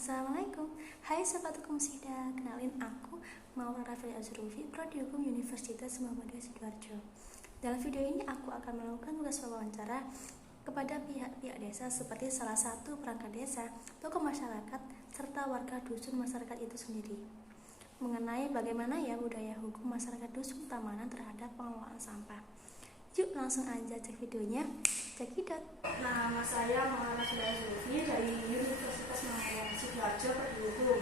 Assalamualaikum, hai Sobat Hukum Sida. Kenalin aku Maulana Rafli Azrufi, Prodi Hukum Universitas Muhammadiyah Sidoarjo. Dalam video ini aku akan melakukan tugas wawancara kepada pihak-pihak desa seperti salah satu perangkat desa, tokoh masyarakat, serta warga dusun masyarakat itu sendiri mengenai bagaimana ya budaya hukum masyarakat dusun Tamanan terhadap pengelolaan sampah. Yuk langsung aja cek videonya. Cekidot. Nama saya Maulana Rafli Azrufi dari Universitas Muhammadiyah Sidoarjo, Prodi Hukum.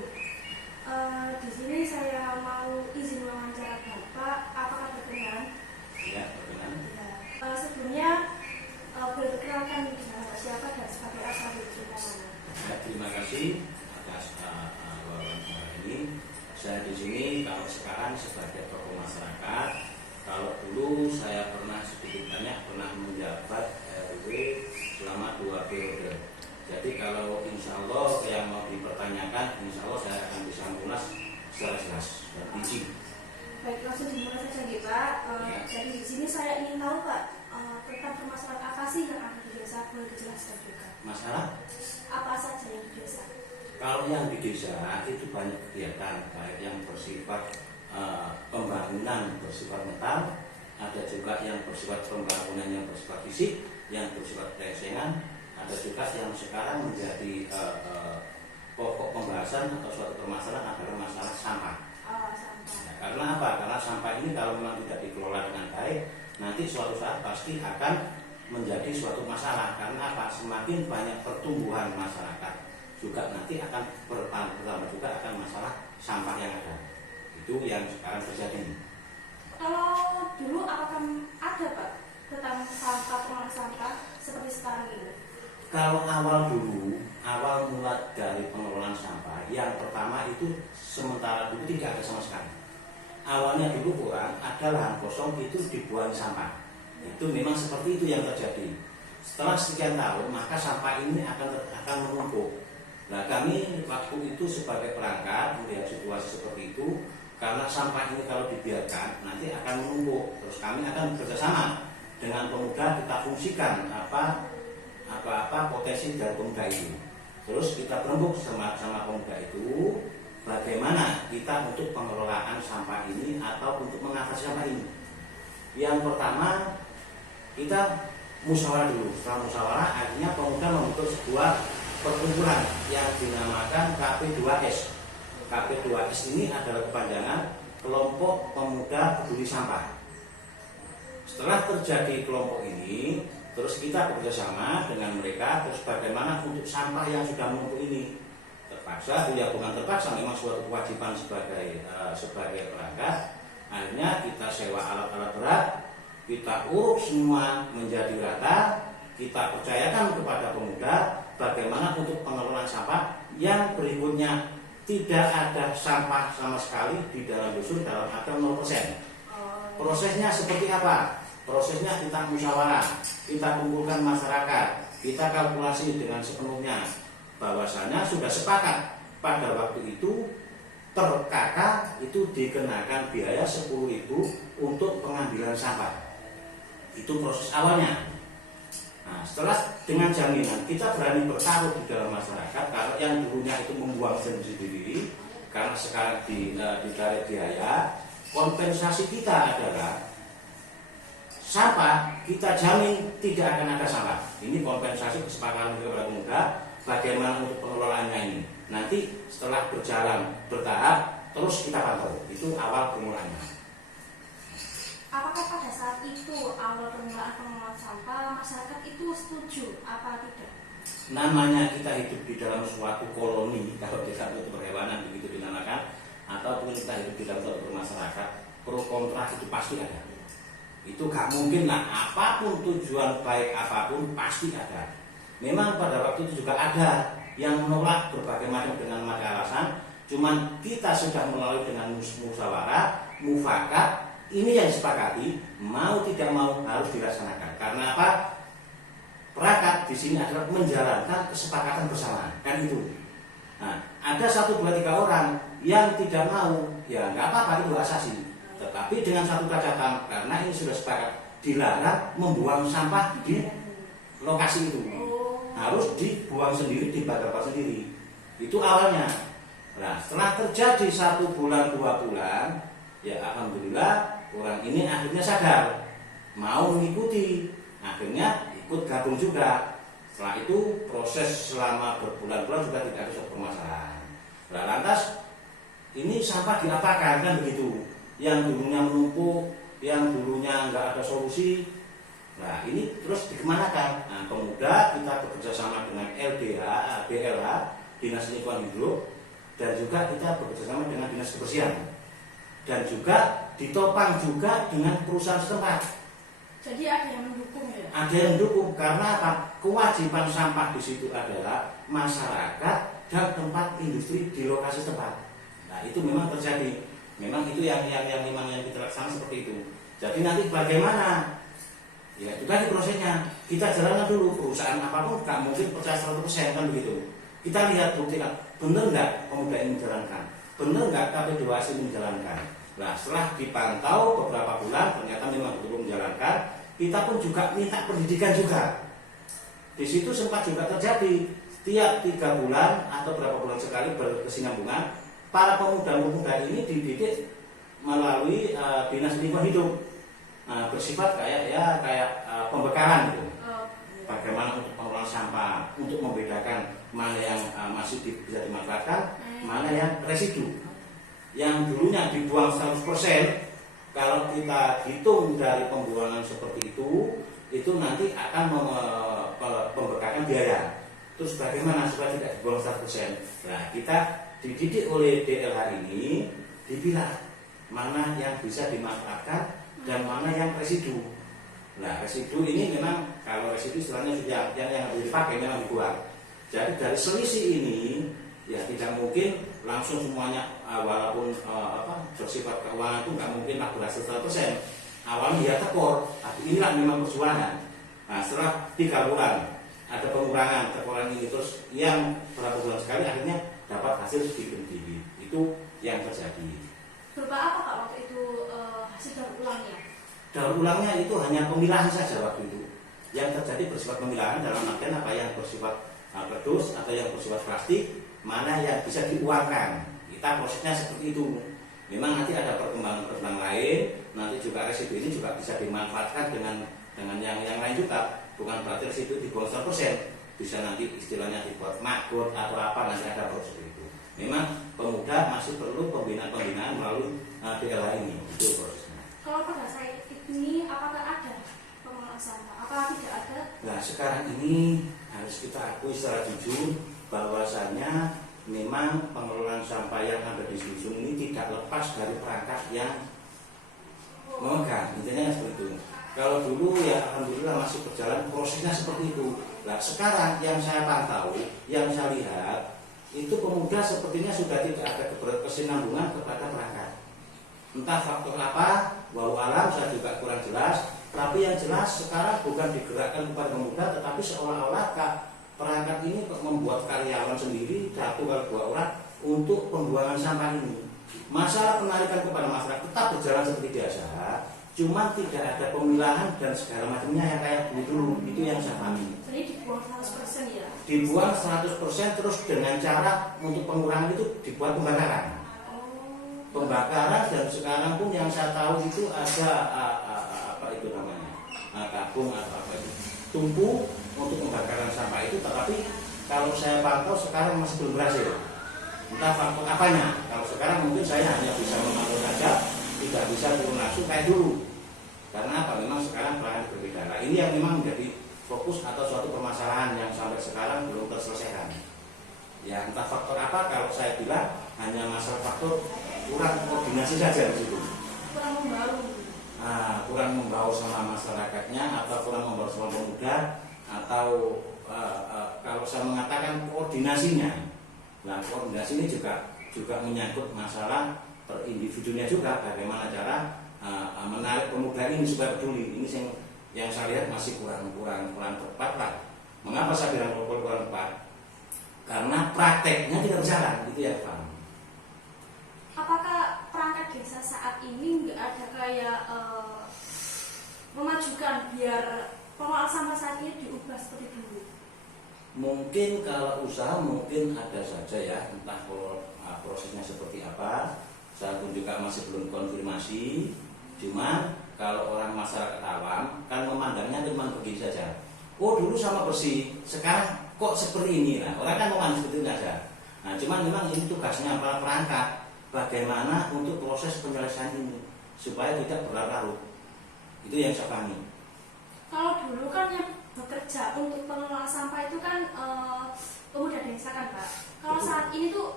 Di sini saya mau izin wawancara Bapak. Apakah berkenan? Ya, berkenan. Ya. Sebelumnya boleh perkenalkan siapa dan sebagai asal dari Tamanan. Ya, terima kasih atas wawancara ini. Saya di sini kalau sekarang sebagai tokoh masyarakat. Kalau dulu saya pernah sedikit banyak menjabat RW selama 2 periode. Jadi kalau insya Allah yang mau dipertanyakan, insya Allah saya akan bisa mulas secara jelas dan rinci. Baik, langsung dimulai saja nih Pak. Ya. Jadi di sini saya ingin tahu Pak tentang permasalahan apa sih yang ada di desa, boleh dijelaskan juga. Masalah? Apa saja yang di desa? Kalau yang di desa itu banyak kegiatan, baik yang bersifat pembangunan bersifat mental, ada juga yang bersifat pembangunan yang bersifat fisik, yang bersifat lesengan, ada juga yang sekarang menjadi pokok pembahasan atau suatu permasalahan adalah masalah sampah. Sampah. Nah, karena apa? Karena sampah ini kalau memang tidak dikelola dengan baik, nanti suatu saat pasti akan menjadi suatu masalah. Karena apa? Semakin banyak pertumbuhan masyarakat, juga nanti akan bertambah juga akan masalah sampah yang ada. Itu yang sekarang terjadi. Kalau dulu apakah ada Pak tentang sampah, pengelolaan sampah seperti sekarang ini? Kalau awal mulai dari pengelolaan sampah, yang pertama itu sementara dulu tidak ada sama sekali. Awalnya dulu kurang, ada lahan kosong itu dibuang sampah. Itu memang seperti itu yang terjadi. Setelah sekian tahun, maka sampah ini akan menumpuk. Nah, kami waktu itu sebagai perangkat melihat situasi seperti itu. Karena sampah ini kalau dibiarkan nanti akan menumpuk. Terus kami akan bekerjasama dengan pemuda, kita fungsikan apa potensi dari pemuda itu. Terus kita berembuk sama pemuda itu bagaimana kita untuk pengelolaan sampah ini atau untuk mengatasi sampah ini. Yang pertama kita musyawarah dulu. Setelah musyawarah akhirnya pemuda membentuk sebuah perkumpulan yang dinamakan KP2S. KP2S ini adalah kepanjangan Kelompok Pemuda Peduli Sampah. Setelah terjadi kelompok ini, terus kita bekerjasama dengan mereka, terus bagaimana untuk sampah yang sudah menumpuk ini. Terpaksa, ya bukan terpaksa, memang suatu kewajiban sebagai perangkat. Akhirnya kita sewa alat-alat berat, kita uruk semua menjadi rata, kita percayakan kepada pemuda bagaimana untuk pengelolaan sampah yang berikutnya. Tidak ada sampah sama sekali di dalam dusun dalam arti 0%. Prosesnya seperti apa? Prosesnya kita musyawarah, kita kumpulkan masyarakat, kita kalkulasi dengan sepenuhnya. Bahwasanya sudah sepakat pada waktu itu per kakak itu dikenakan biaya 10.000 untuk pengambilan sampah. Itu proses awalnya. Nah, setelah dengan jaminan kita berani bertaruh di dalam masyarakat, kalau yang dulunya itu membuang sendiri, karena sekarang ditarik biaya, kompensasi kita adalah sampah kita jamin tidak akan ada sampah. Ini kompensasi kesepakatan kepada pemuda, bagaimana untuk pengelolaannya ini. Nanti setelah berjalan bertahap, terus kita pantau. Itu awal permulaannya. Apakah pada saat itu awal pengelolaan sampah masyarakat itu setuju apa tidak? Namanya kita hidup di dalam suatu koloni, kalau kita itu perhewanan begitu dinamakan, ataupun kita hidup di dalam suatu masyarakat, pro kontra itu pasti ada. Itu gak mungkin lah, apapun tujuan baik apapun pasti ada. Memang pada waktu itu juga ada yang menolak berbagai macam dengan alasan, cuman kita sudah melalui dengan musyawarah, mufakat. Ini yang disepakati, mau tidak mau harus dilaksanakan. Karena apa? Perangkat di sini adalah menjalankan kesepakatan bersama, kan itu. Nah, ada 1, 2, 3 orang yang tidak mau, ya nggak apa-apa, itu asasi. Tetapi dengan satu catatan, karena ini sudah sepakat, dilarang membuang sampah di lokasi itu. Harus dibuang sendiri, dibakar sendiri. Itu awalnya. Nah, setelah terjadi 1 bulan 2 bulan, ya alhamdulillah orang ini akhirnya sadar, mau mengikuti, akhirnya ikut gabung juga. Setelah itu proses selama berbulan-bulan juga tidak ada suatu permasalahan. Nah, lantas ini sampah diapakan kan begitu? Yang dulunya menumpuk, yang dulunya nggak ada solusi. Nah, ini terus dikemanakan? Nah, pemuda kita bekerja sama dengan LBH, BLH, Dinas Lingkungan Hidup, dan juga kita bekerja sama dengan Dinas Kebersihan, dan juga ditopang juga dengan perusahaan setempat. Jadi ada yang mendukung ya? Ada yang mendukung karena apa? Kewajiban sampah di situ adalah masyarakat dan tempat industri di lokasi tempat. Nah, itu memang terjadi. Memang itu yang kita laksanakan seperti itu. Jadi nanti bagaimana? Ya itu tadi prosesnya. Kita jalankan dulu, perusahaan apapun nggak mungkin percaya 100% kan begitu. Kita lihat buktikan, benar nggak pemuda ini menjalankan, benar nggak KP2AC ini menjalankan. Nah, setelah dipantau beberapa bulan ternyata memang betul menjalankan. Kita pun juga minta pendidikan juga. Di situ sempat juga terjadi setiap 3 bulan atau berapa bulan sekali berkesinambungan, para pemuda-pemuda ini dididik melalui Dinas Lingkungan Hidup. Bersifat kayak pembekalan gitu. Bagaimana untuk pengelolaan sampah, untuk membedakan mana yang masih bisa dimanfaatkan, mana yang residu. Yang dulunya dibuang 100%, kalau kita hitung dari pembuangan seperti itu nanti akan membekakan biaya. Terus bagaimana supaya tidak dibuang 100%? Nah, kita dididik oleh DLH ini dipilah mana yang bisa dimanfaatkan dan mana yang residu. Nah, residu ini memang kalau residu istilahnya yang harus dipakai memang dibuang. Jadi dari selisih ini ya tidak mungkin langsung semuanya walaupun bersifat keuangan itu nggak mungkin berhasil 100%. Awalnya ya tekor, tapi inilah memang perjuangan. Nah, setelah 3 bulan ada pengurangan kekurangan ini, terus yang berapa bulan sekali akhirnya dapat hasil sedikit-sedikit. Itu yang terjadi. Berupa apa Pak waktu itu hasil daur ulangnya? Daur ulangnya itu hanya pemilahan saja waktu itu. Yang terjadi bersifat pemilahan dalam artian apa yang bersifat kardus atau yang bersifat plastik, mana yang bisa diuangkan. Kita prosesnya seperti itu. Memang nanti ada perkembangan lain, nanti juga residu ini juga bisa dimanfaatkan dengan yang lain juga. Bukan berarti residu dibuang 100%, bisa nanti istilahnya dibuat maggot atau apa, nanti ada proses itu. Memang pemuda masih perlu pembinaan melalui DLH ini, itu prosesnya. Kalau pada saat ini apakah ada pengolahan sampah? Apakah tidak ada? Nah, sekarang ini harus kita akui secara jujur bahwasanya memang pengelolaan sampah yang ada di dusun ini tidak lepas dari perangkat yang memegang. Intinya seperti itu. Kalau dulu ya alhamdulillah masih berjalan prosesnya seperti itu. Nah, sekarang yang saya pantau, yang saya lihat itu pemuda sepertinya sudah tidak ada kesinambungan kepada perangkat. Entah faktor apa, walau alam saya juga kurang jelas. Tapi yang jelas sekarang bukan digerakkan kepada pemuda, tetapi seolah-olah perangkat ini membuat karyawan sendiri 1 atau 2 orang untuk pembuangan sampah ini. Masalah penarikan kepada masyarakat tetap berjalan seperti biasa, cuma tidak ada pemilahan dan segala macamnya yang kayak dulu. Itu yang saya pahami. Jadi dibuang 100% ya? Dibuang 100% terus dengan cara untuk pengurangan itu dibuat pembakaran. Pembakaran, dan sekarang pun yang saya tahu itu ada apa itu namanya, tabung atau apa itu, tumpu untuk pembakaran sampah itu. Tetapi kalau saya pantau sekarang masih belum berhasil. Entah faktor apanya. Kalau sekarang mungkin saya hanya bisa memantau saja, tidak bisa turun langsung kayak dulu. Karena apa? Memang sekarang perangkat berbeda. Nah, ini yang memang menjadi fokus atau suatu permasalahan yang sampai sekarang belum terselesaikan. Ya entah faktor apa, kalau saya bilang hanya masalah faktor kurang koordinasi saja di situ. Kurang membaur. Kurang membaur sama masyarakatnya, atau kurang membaur sama pemuda, atau kalau saya mengatakan koordinasinya. Nah, koordinasi ini juga menyangkut masalah per individunya juga, bagaimana cara menarik pemuda ini supaya peduli. Ini yang saya lihat masih kurang tepat lah. Mengapa saya bilang kurang tepat? Karena prakteknya tidak berjalan, itu ya Pak. Apakah perangkat desa saat ini nggak ada kayak memajukan biar pengelolaan sampah saat ini diubah seperti dulu? Mungkin kalau usaha mungkin ada saja ya, entah kalau prosesnya seperti apa, saya pun juga masih belum konfirmasi. Cuma kalau orang masyarakat awam kan memandangnya cuma begini saja. Oh dulu sama bersih, sekarang kok seperti ini. Nah orang kan memandang seperti itu saja. Nah cuman memang ini tugasnya para perangkat, bagaimana untuk proses penyelesaian ini supaya tidak berlarut-larut. Itu yang saya pahami. Kalau dulu kan yang bekerja untuk pengelola sampah itu kan pemuda desa kan Pak. Kalau Betul. saat ini tuh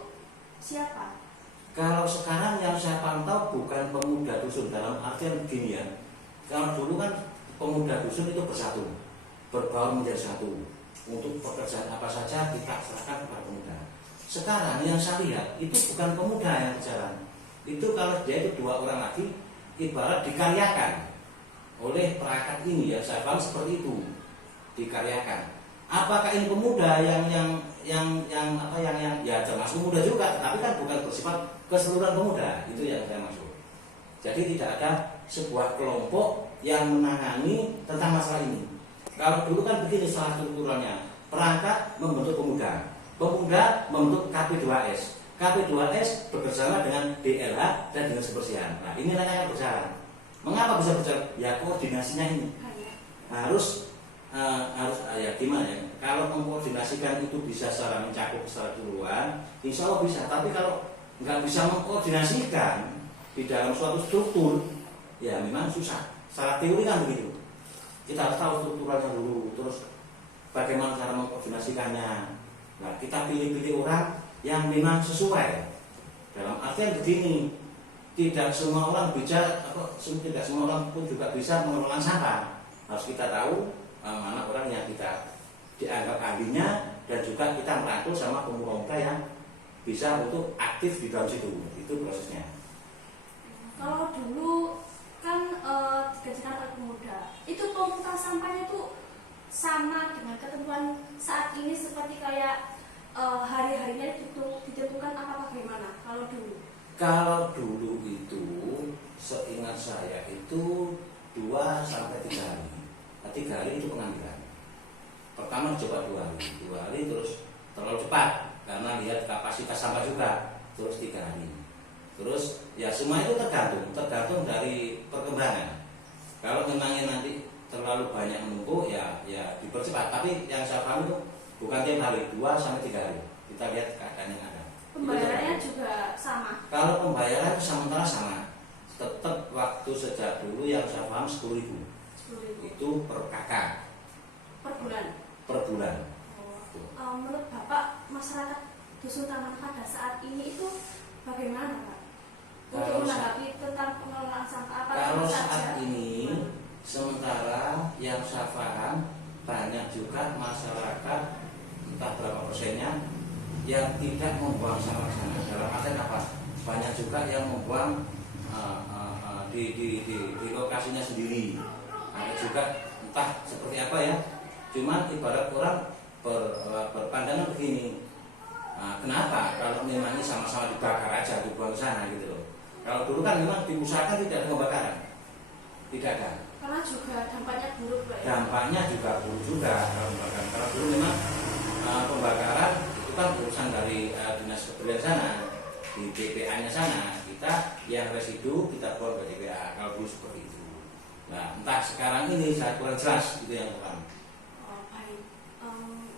siapa? Kalau sekarang yang saya pantau bukan pemuda dusun, dalam artian begini ya. Kalau dulu kan pemuda dusun itu bersatu, berbaur menjadi satu. Untuk pekerjaan apa saja kita serahkan kepada pemuda. Sekarang yang saya lihat itu bukan pemuda yang berjalan. Itu kalau dia itu 2 orang lagi, ibarat dikaryakan oleh perangkat ini ya, saya paham seperti itu, dikaryakan. Apakah ini pemuda yang ya termasuk pemuda juga, tapi kan bukan bersifat keseluruhan pemuda, itu yang saya maksud. Jadi tidak ada sebuah kelompok yang menangani tentang masalah ini. Kalau dulu kan begini salah strukturalnya, perangkat membentuk pemuda, pemuda membentuk KP2S, KP2S bekerjasama dengan DLH dan dinas kebersihan. Nah ini nanti akan berjalan. Mengapa bisa berjalan? Ya koordinasinya ini harus ya gimana ya? Kalau mengkoordinasikan itu bisa secara mencakup secara keseluruhan, insya Allah bisa. Tapi kalau nggak bisa mengkoordinasikan di dalam suatu struktur, ya memang susah. Secara teori kan begitu. Kita harus tahu strukturalnya dulu, terus bagaimana cara mengkoordinasikannya. Nah kita pilih-pilih orang yang memang sesuai. Dalam artian begini, tidak semua orang tidak semua orang pun juga bisa mengelola sampah. Harus kita tahu mana orang yang kita dianggap ahlinya, dan juga kita merangkul sama pemuda yang bisa untuk aktif di dalam situ. Itu prosesnya. Kalau dulu kan dikerjakan oleh pemuda, itu pemungutan sampahnya itu sama dengan ketentuan saat ini, seperti kayak hari-harinya ditentukan apa bagaimana kalau dulu? Kalau dulu itu seingat saya itu 2 sampai 3 hari. 3 hari itu pengambilan. Pertama coba 2 hari terus terlalu cepat karena lihat kapasitas sampah juga, terus 3 hari. Terus ya semua itu tergantung dari perkembangan. Kalau memangnya nanti terlalu banyak menumpuk ya dipercepat. Tapi yang saya paham itu bukan tiap hari, 2 sampai 3 hari. Kita lihat keadaan yang ada. Pembayarannya juga sama? Kalau pembayaran sementara sama, tetap waktu sejak dulu yang saya paham 10.000. 10.000. Itu per kakak. Per bulan? Per bulan. Menurut Bapak, masyarakat Dusun Taman pada saat ini itu bagaimana Pak? Untuk menanggapi tentang pengelolaan sampah apa kalau saja? saat ini, sementara yang saya paham banyak juga masyarakat, entah berapa persennya, yang tidak membuang sampah ke sana. Dalam artian apa? Banyak juga yang membuang di lokasinya sendiri. Ada juga entah seperti apa ya. Cuman ibarat orang berpandangan begini. Kenapa? Kalau memangnya sama-sama dibakar aja, dibuang ke sana gitu loh. Kalau dulu kan memang diusahakan tidak ada pembakaran. Tidak ada. Karena juga dampaknya buruk Pak. Dampaknya juga buruk juga kalau pembakaran. Kalau dulu memang pembakaran itu kan urusan dari dinas kebersihan sana, di TPA-nya sana. Kita yang residu kita buang ke TPA. Kalau dulu seperti itu. Nah, entah sekarang ini saya kurang jelas itu yang pertama. Baik.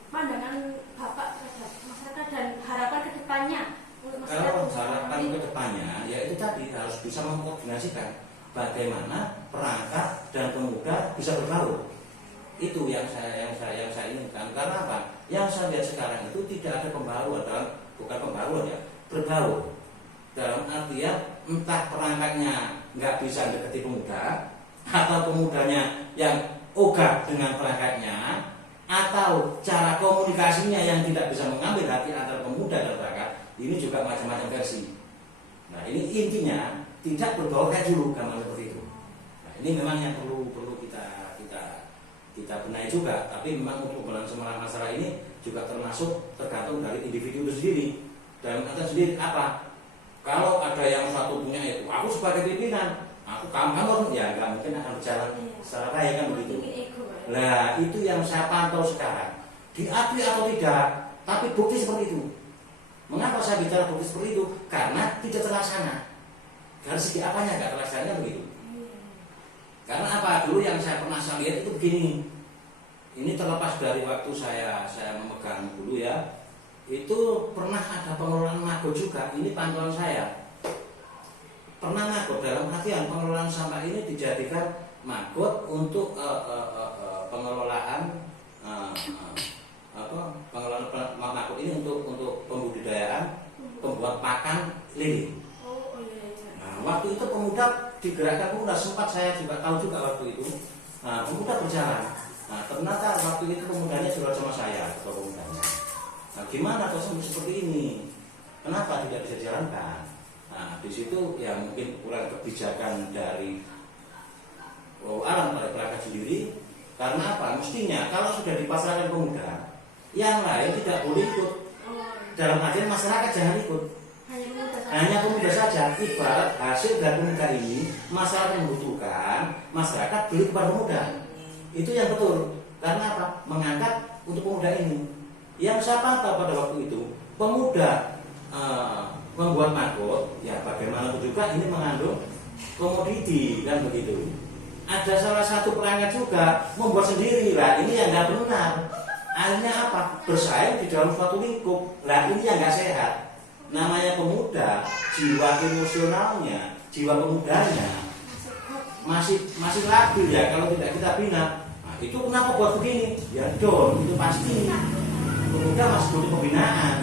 Pandangan Bapak terhadap masyarakat dan harapan kedepannya untuk masyarakat. Kalau harapan kedepannya, ya itu tadi harus bisa mengkoordinasikan bagaimana perangkat dan pemuda bisa berbaur. Itu yang saya inginkan. Karena apa? Yang saya lihat sekarang itu tidak ada pembaruan, bukan pembaruan ya, berbaur. Dalam artian entah perangkatnya nggak bisa mendekati pemuda, atau pemudanya yang ogah dengan perangkatnya, atau cara komunikasinya yang tidak bisa mengambil hati antara pemuda dan perangkat. Ini juga macam-macam versi. Nah ini intinya tidak berbaur kayak dulu, gambar seperti itu. Nah ini memang yang perlu kita benahi juga. Tapi memang untuk pembenahan masalah ini juga tergantung dari individu itu sendiri. Dalam artian sendiri apa? Kalau ada yang satu punya itu, aku sebagai pimpinan, kamu ya nggak mungkin akan berjalan secara baik kan begitu. Nah itu yang saya pantau sekarang. diakui atau tidak, tapi bukti seperti itu. Mengapa saya bicara bukti seperti itu? Karena tidak terlaksana. Dari segi apanya nggak terlaksana begitu? Karena apa? Dulu yang saya pernah lihat itu begini. Ini terlepas dari waktu saya memegang dulu ya. Itu pernah ada pengelolaan magot juga. Ini pantauan saya. Pernah magot dalam artian pengelolaan sampah ini dijadikan magot untuk pengelolaan pengelolaan magot ini untuk pembudidayaan pembuat pakan lele. Nah, waktu itu pemuda digerakkan pemuda, sempat saya juga tahu juga waktu itu. Nah, pemuda berjalan. Nah, ternyata waktu itu pemudanya sudah sama saya atau pemudanya. Nah, gimana kok seperti ini? Kenapa tidak bisa dijalankan? Nah, di situ ya mungkin kurang kebijakan dari alam pada perangkat sendiri. Karena apa? Mestinya kalau sudah dipasarkan pemuda, yang lain tidak boleh ikut. Dalam artian masyarakat jangan ikut. Hanya pemuda saja. Ibarat hasil dari pemuda ini masyarakat membutuhkan, masyarakat beli kepada pemuda. Itu yang betul. Karena apa? Mengangkat untuk pemuda ini. Yang saya pantau pada waktu itu, pemuda membuat magot, ya bagaimanapun juga ini mengandung komoditi kan begitu. Ada salah satu pelanggan juga membuat sendiri lah, ini yang nggak benar. Akhirnya apa? Bersaing di dalam suatu lingkup. Lah ini yang nggak sehat. Namanya pemuda, jiwa emosionalnya, jiwa pemudanya masih labil ya kalau tidak kita bina. Nah, itu kenapa buat begini? Ya dong, itu pasti. Pemuda masih butuh pembinaan,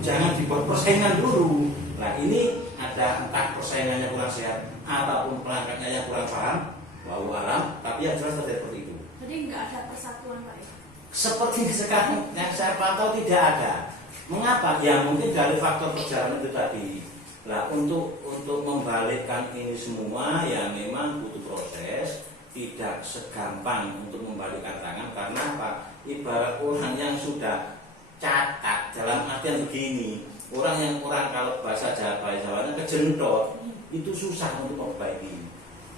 jangan dibuat persaingan dulu. Nah ini ada entah persaingannya kurang sehat, ataupun pelanggannya yang kurang paham, bau alam, tapi yang jelas seperti itu. Jadi nggak ada persatuan Pak ya? Seperti sekarang yang saya pantau tidak ada. Mengapa? Ya mungkin dari faktor perjalanan itu tadi. Lah untuk membalikkan ini semua ya memang butuh proses. Tidak segampang untuk membalikkan tangan karena apa? Ibarat orang yang sudah cacat dalam artian begini, orang kalau bahasa Jawanya kejentot itu susah untuk memperbaiki.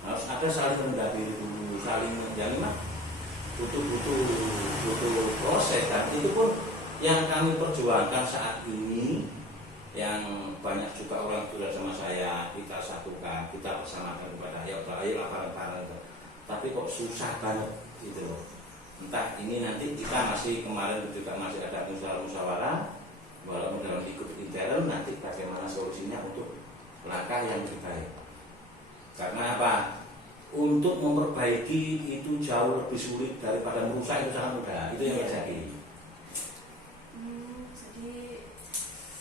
Harus ada saling rendah diri dulu, saling menjalin, butuh proses dan itu pun yang kami perjuangkan saat ini, yang banyak juga orang tua sama saya kita satukan, kita bersamakan kepada ayo bareng-bareng, tapi kok susah banget gitu loh. Entah ini nanti kita masih kemarin juga masih ada musyawarah walaupun dalam ikut intern nanti bagaimana solusinya untuk langkah yang terbaik. Karena apa? Untuk memperbaiki itu jauh lebih sulit daripada merusak, itu sangat mudah. Itu yang terjadi. Jadi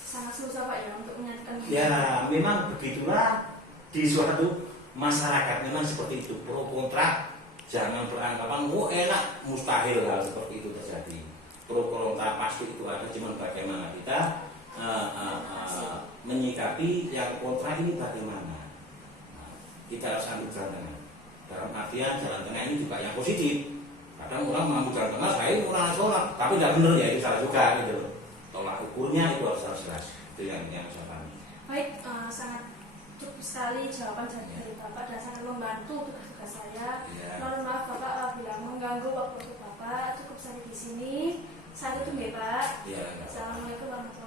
sangat susah Pak ya untuk menyatukan. Ya memang begitulah di suatu masyarakat memang seperti itu, pro kontra. Jangan beranggapan enak, mustahil hal seperti itu terjadi. Pro kontra pasti itu ada, cuman bagaimana kita menyikapi yang kontra ini bagaimana. Kita harus ambil jalan tengah. Dalam artian jalan tengah ini juga yang positif. Kadang orang mengambil jalan tengah, saya ini orang nasional, tapi tidak benar ya itu salah juga gitu. Tolak ukurnya itu harus jelas. Itu yang saya pahami. Baik, sangat cukup sekali jawaban dari Bapak dan sangat membantu tugas-tugas saya. Mohon maaf Bapak apabila mengganggu waktu Bapak. Cukup sampai di sini. Saya tutup ya Pak. Ya, Assalamualaikum warahmatullahi wabarakatuh.